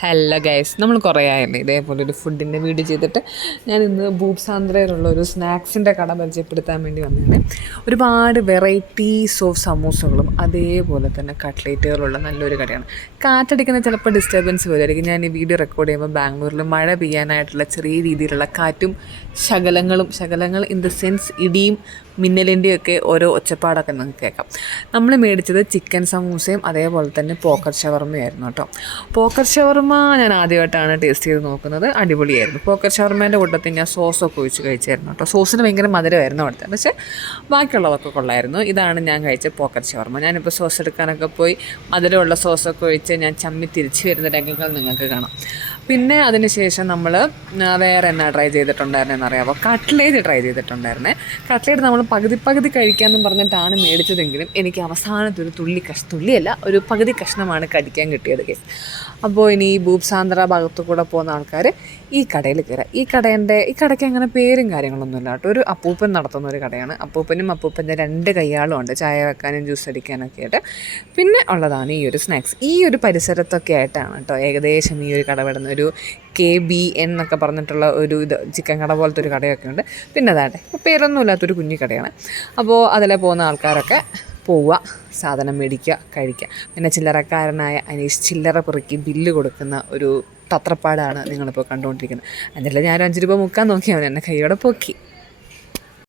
Hello guys നമ്മൾ കുറേ ആയിരുന്നു ഇതേപോലെ ഒരു ഫുഡിന്റെ വീഡിയോ ചെയ്തിട്ട് ഞാൻ ഇന്ന് ബൂബ് സാന്ദ്രയിലുള്ള ഒരു സ്നാക്സിന്റെ കട പരിചയപ്പെടുത്താൻ വേണ്ടി വന്നതാണ്. ഒരുപാട് വെറൈറ്റീസ് ഓഫ് സമൂസകളും അതേപോലെ തന്നെ കട്ട്ലേറ്റുകളുള്ള നല്ലൊരു കടയാണ്. കാറ്റടിക്കുന്ന ചിലപ്പോൾ ഡിസ്റ്റർബൻസ് വരുമായിരിക്കും ഞാൻ ഈ വീഡിയോ റെക്കോർഡ് ചെയ്യുമ്പോൾ ബാംഗ്ലൂരിൽ മഴ പെയ്യാനായിട്ടുള്ള ചെറിയ രീതിയിലുള്ള കാറ്റും ശകലങ്ങളും ശകലങ്ങൾ ഇൻ ദ സെൻസ് ഇടിയും മിന്നലിന്റെയൊക്കെ ഓരോ ഒച്ചപ്പാടൊക്കെ നിങ്ങൾക്ക് കേൾക്കാം. നമ്മൾ മേടിച്ചത് ചിക്കൻ സമൂസയും അതേപോലെ തന്നെ പോക്കർ ഷവർമയായിരുന്നു കേട്ടോ. പോക്കർ ഷവർമ ഞാൻ ആദ്യമായിട്ടാണ് ടേസ്റ്റ് ചെയ്ത് നോക്കുന്നത്. അടിപൊളിയായിരുന്നു. പോക്കർ ഷവർമേന്റെ കൂട്ടത്തിൽ ഞാൻ സോസൊക്കെ ഒഴിച്ച് കഴിച്ചായിരുന്നു കേട്ടോ. സോസിന് ഭയങ്കര മധുരമായിരുന്നു അവിടുത്തെ. പക്ഷേ ബാക്കിയുള്ളതൊക്കെ കൊള്ളായിരുന്നു. ഇതാണ് ഞാൻ കഴിച്ച പോക്കർ ഷവർമ ഞാനിപ്പോൾ സോസ് എടുക്കാനൊക്കെ പോയി മധുരമുള്ള സോസൊക്കെ ഒഴിച്ച് ഞാൻ ചമ്മി തിരിച്ചു വരുന്ന രംഗങ്ങൾ നിങ്ങൾക്ക് കാണാം. പിന്നെ അതിനുശേഷം നമ്മൾ വേറെ എന്നാ ട്രൈ ചെയ്തിട്ടുണ്ടായിരുന്നെന്ന് അറിയാമോ കട്ട്ലേറ്റ് ട്രൈ ചെയ്തിട്ടുണ്ടായിരുന്നേ. കട്ട്ലേറ്റ് നമ്മൾ പകുതി പകുതി കഴിക്കാമെന്ന് പറഞ്ഞിട്ടാണ് മേടിച്ചതെങ്കിലും എനിക്ക് അവസാനത്തെ ഒരു തുള്ളി കഷ് തുള്ളിയല്ല ഒരു പകുതി കഷ്ണമാണ് കടിക്കാൻ കിട്ടിയത് കേസ് അപ്പോൾ ഇനി ഈ ബൂബ് സാന്ദ്ര ഭാഗത്തു കൂടെ പോകുന്ന ആൾക്കാർ ഈ കടയിൽ കയറാം ഈ കടേന്റെ ഈ കടയ്ക്ക് അങ്ങനെ പേരും കാര്യങ്ങളൊന്നുമില്ല കേട്ടോ. ഒരു അപ്പൂപ്പൻ നടത്തുന്ന ഒരു കടയാണ്. അപ്പൂപ്പനും അപ്പൂപ്പന്റെ രണ്ട് കൈയാളും ഉണ്ട്. ചായ വെക്കാനും ജ്യൂസ് അടിക്കാനൊക്കെ ആയിട്ട്. പിന്നെ ഉള്ളതാണ് ഈ ഒരു സ്നാക്സ്. ഈ ഒരു പരിസരത്തൊക്കെ ആയിട്ടാണ് കേട്ടോ. ഏകദേശം ഈ ഒരു കട വിടുന്ന ഒരു കെ ബി എൻ എന്നൊക്കെ പറഞ്ഞിട്ടുള്ള ഒരു ഇത് ചിക്കൻ കട പോലത്തെ ഒരു കടയൊക്കെ ഉണ്ട്. പിന്നെ അതാട്ടെ പേരൊന്നും ഇല്ലാത്തൊരു കുഞ്ഞു കടയാണ്. അപ്പോൾ അതിലെ പോകുന്ന ആൾക്കാരൊക്കെ പോവുക സാധനം മേടിക്കുക കഴിക്കുക. പിന്നെ ചില്ലറക്കാരനായ അനീഷ് ചില്ലറ പെറുക്കി ബില്ല് കൊടുക്കുന്ന ഒരു തത്രപ്പാടാണ് നിങ്ങളിപ്പോൾ കണ്ടുകൊണ്ടിരിക്കുന്നത്. അതിന്റെ ഞാനൊരു അഞ്ച് രൂപ മുക്കാൻ നോക്കിയാൽ മതി എന്നെ കൈയോടെ പൊക്കി.